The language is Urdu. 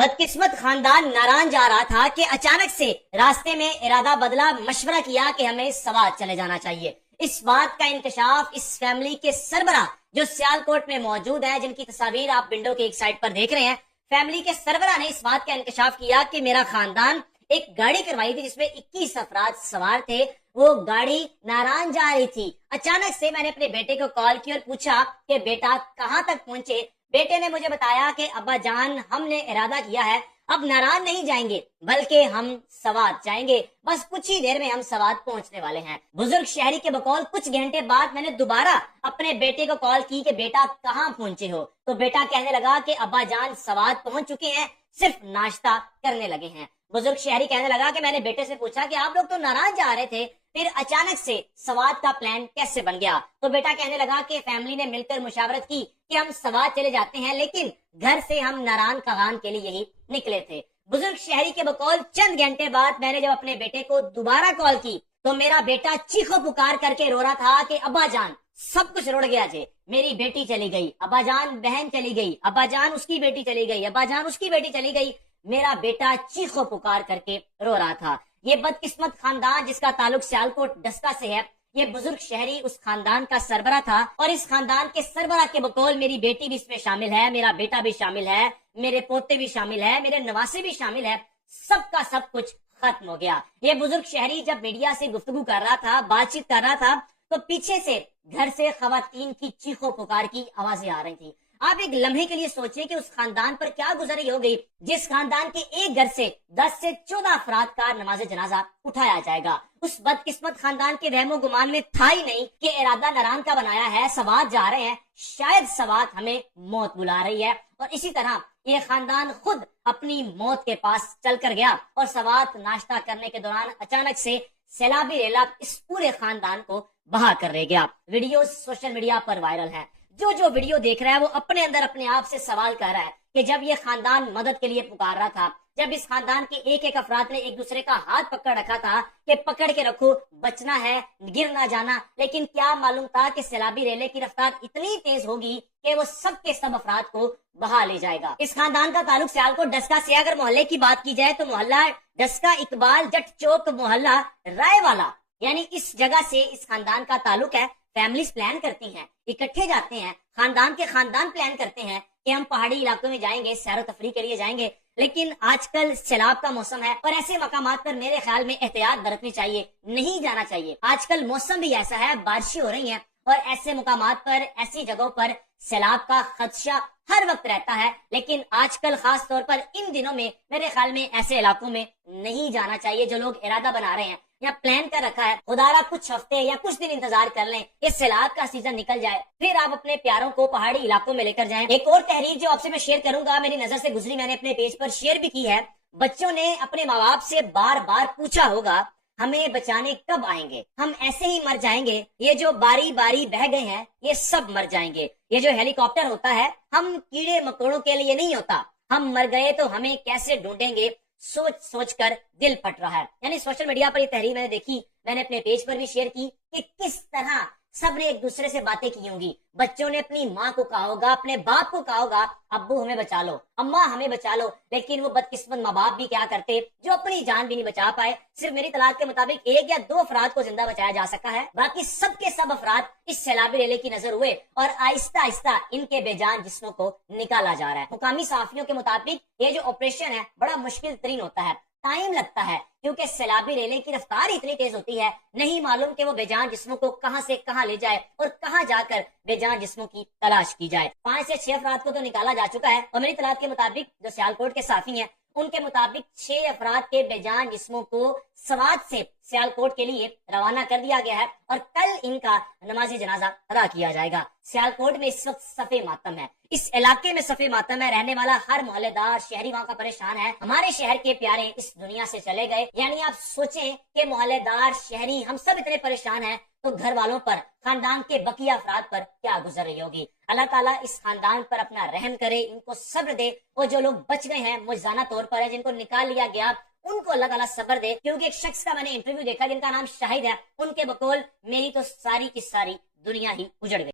بدقسمت خاندان ناران جا رہا تھا کہ اچانک سے راستے میں ارادہ بدلا، مشورہ کیا کہ ہمیں سوات چلے جانا چاہیے۔ اس بات کا انکشاف اس فیملی کے سربراہ جو سیالکوٹ میں موجود ہے، جن کی تصاویر آپ ونڈو کے ایک سائڈ پر دیکھ رہے ہیں، فیملی کے سربراہ نے اس بات کا انکشاف کیا کہ میرا خاندان ایک گاڑی کروائی تھی جس میں 21 افراد سوار تھے، وہ گاڑی ناران جا رہی تھی۔ اچانک سے میں نے اپنے بیٹے کو کال کی اور پوچھا کہ بیٹا کہاں تک پہنچے۔ بیٹے نے مجھے بتایا کہ ابا جان ہم نے ارادہ کیا ہے اب ناران نہیں جائیں گے بلکہ ہم سوات جائیں گے، بس کچھ ہی دیر میں ہم سوات پہنچنے والے ہیں۔ بزرگ شہری کے بقول کچھ گھنٹے بعد میں نے دوبارہ اپنے بیٹے کو کال کی کہ بیٹا کہاں پہنچے ہو، تو بیٹا کہنے لگا کہ ابا جان سوات پہنچ چکے ہیں، صرف ناشتہ کرنے لگے ہیں۔ بزرگ شہری کہنے لگا کہ میں نے بیٹے سے پوچھا کہ آپ لوگ تو ناران جا رہے تھے، پھر اچانک سے سوات کا پلان کیسے بن گیا؟ تو بیٹا کہنے لگا کہ فیملی نے مل کر مشاورت کی کہ ہم سوات چلے جاتے ہیں، لیکن گھر سے ہم ناران کغان کے لیے یہی نکلے تھے۔ بزرگ شہری کے بقول چند گھنٹے بعد میں نے جب اپنے بیٹے کو دوبارہ کال کی تو میرا بیٹا چیخو پکار کر کے رو رہا تھا کہ ابا جان سب کچھ روڑ گیا جی، میری بیٹی چلی گئی، ابا جان بہن چلی گئی، ابا جان اس کی بیٹی چلی گئی، ابا جان اس کی بیٹی چلی گئی۔ میرا بیٹا چیخو پکار کر کے رو رہا تھا۔ یہ بدقسمت خاندان جس کا تعلق سیالکوٹ ڈسکا سے ہے، یہ بزرگ شہری اس خاندان کا سربراہ تھا، اور اس خاندان کے سربراہ کے بقول میری بیٹی بھی اس میں شامل ہے، میرا بیٹا بھی شامل ہے، میرے پوتے بھی شامل ہے، میرے نواسے بھی شامل ہے، سب کا سب کچھ ختم ہو گیا۔ یہ بزرگ شہری جب میڈیا سے گفتگو کر رہا تھا، بات چیت کر رہا تھا، تو پیچھے سے گھر سے خواتین کی چیخو پکار کی آوازیں آ رہی تھی۔ آپ ایک لمحے کے لیے سوچیں کہ اس خاندان پر کیا گزری ہوگی جس خاندان کے ایک گھر سے 10 سے 14 افراد کا نماز جنازہ اٹھایا جائے گا۔ اس بدقسمت خاندان کے وہم و گمان میں تھا ہی نہیں کہ ارادہ ناران کا بنایا ہے، سوات جا رہے ہیں، شاید سوات ہمیں موت بلا رہی ہے، اور اسی طرح یہ خاندان خود اپنی موت کے پاس چل کر گیا، اور سوات ناشتہ کرنے کے دوران اچانک سے سیلابی ریلا اس پورے خاندان کو بہا کر رہ گیا۔ ویڈیو سوشل میڈیا پر وائرل ہے۔ جو ویڈیو دیکھ رہا ہے وہ اپنے اندر اپنے آپ سے سوال کر رہا ہے کہ جب یہ خاندان مدد کے لیے پکار رہا تھا، جب اس خاندان کے ایک ایک افراد نے ایک دوسرے کا ہاتھ پکڑ رکھا تھا کہ پکڑ کے رکھو، بچنا ہے، گر نہ جانا، لیکن کیا معلوم تھا کہ سیلابی ریلے کی رفتار اتنی تیز ہوگی کہ وہ سب کے سب افراد کو بہا لے جائے گا۔ اس خاندان کا تعلق سیالکوٹ ڈسکا سے، اگر محلے کی بات کی جائے تو محلہ ڈسکا اقبال جٹ چوک محلہ رائے والا، یعنی اس جگہ سے اس خاندان کا تعلق ہے۔ فیملیز پلان کرتی ہیں، اکٹھے جاتے ہیں، خاندان کے خاندان پلان کرتے ہیں کہ ہم پہاڑی علاقوں میں جائیں گے، سیر و تفریح کے لیے جائیں گے، لیکن آج کل سیلاب کا موسم ہے اور ایسے مقامات پر میرے خیال میں احتیاط برتنی چاہیے، نہیں جانا چاہیے۔ آج کل موسم بھی ایسا ہے، بارشیں ہو رہی ہیں، اور ایسے مقامات پر، ایسی جگہوں پر سیلاب کا خدشہ ہر وقت رہتا ہے، لیکن آج کل خاص طور پر ان دنوں میں میرے خیال میں ایسے علاقوں میں نہیں جانا چاہیے۔ جو لوگ ارادہ بنا رہے ہیں یا پلان کر رکھا ہے، خدارا کچھ ہفتے یا کچھ دن انتظار کر لیں، یہ سیلاب کا سیزن نکل جائے، پھر آپ اپنے پیاروں کو پہاڑی علاقوں میں لے کر جائیں۔ ایک اور تحریر جو آپ سے میں شیئر کروں گا، میری نظر سے گزری، میں نے اپنے پیج پر شیئر بھی کی ہے۔ بچوں نے اپنے ماں باپ سے بار بار پوچھا ہوگا ہمیں بچانے کب آئیں گے، ہم ایسے ہی مر جائیں گے، یہ جو باری باری بہ گئے ہیں یہ سب مر جائیں گے، یہ جو ہیلی کاپٹر ہوتا ہے ہم کیڑے مکوڑوں کے لیے نہیں ہوتا، ہم مر گئے تو ہمیں کیسے ڈھونڈیں گے، سوچ سوچ کر دل پھٹ رہا ہے۔ یعنی سوشل میڈیا پر یہ تحریر میں نے دیکھی، میں نے اپنے پیج پر بھی شیئر کی کہ کس طرح سب نے ایک دوسرے سے باتیں کی ہوں گی۔ بچوں نے اپنی ماں کو کہا ہوگا، اپنے باپ کو کہا ہوگا ابو ہمیں بچا لو، اماں ہمیں بچا لو، لیکن وہ بدقسمت ماں باپ بھی کیا کرتے جو اپنی جان بھی نہیں بچا پائے۔ صرف میری اطلاعات کے مطابق 1 یا 2 افراد کو زندہ بچایا جا سکا ہے، باقی سب کے سب افراد اس سیلابی ریلے کی نظر ہوئے اور آہستہ آہستہ ان کے بے جان جسموں کو نکالا جا رہا ہے۔ مقامی صحافیوں کے مطابق یہ جو آپریشن ہے بڑا مشکل ترین ہوتا ہے، ٹائم لگتا ہے، کیونکہ سیلابی ریلے کی رفتار اتنی تیز ہوتی ہے، نہیں معلوم کہ وہ بے جان جسموں کو کہاں سے کہاں لے جائے اور کہاں جا کر بے جان جسموں کی تلاش کی جائے۔ 5 سے 6 افراد کو تو نکالا جا چکا ہے، اور میری اطلاعات کے مطابق جو سیالکوٹ کے صحافی ہیں ان کے مطابق 6 افراد کے بے جان جسموں کو سوات سے سیالکوٹ کے لیے روانہ کر دیا گیا ہے، اور کل ان کا نماز جنازہ ادا کیا جائے گا۔ سیالکوٹ میں اس وقت صف ماتم ہے، اس علاقے میں صف ماتم ہے، رہنے والا ہر محلے دار شہری وہاں کا پریشان ہے۔ ہمارے شہر کے پیارے اس دنیا سے چلے گئے، یعنی آپ سوچیں کہ محلے دار شہری ہم سب اتنے پریشان ہیں، تو گھر والوں پر، خاندان کے بقیہ افراد پر کیا گزر رہی ہوگی۔ اللہ تعالیٰ اس خاندان پر اپنا رحم کرے، ان کو صبر دے، اور جو لوگ بچ گئے ہیں مجزانہ طور پر ہے، جن کو نکال لیا گیا، ان کو اللہ تعالیٰ صبر دے، کیونکہ ایک شخص کا میں نے انٹرویو دیکھا جن کا نام شاہد ہے، ان کے بقول میری تو ساری کی ساری دنیا ہی اجڑ گئی۔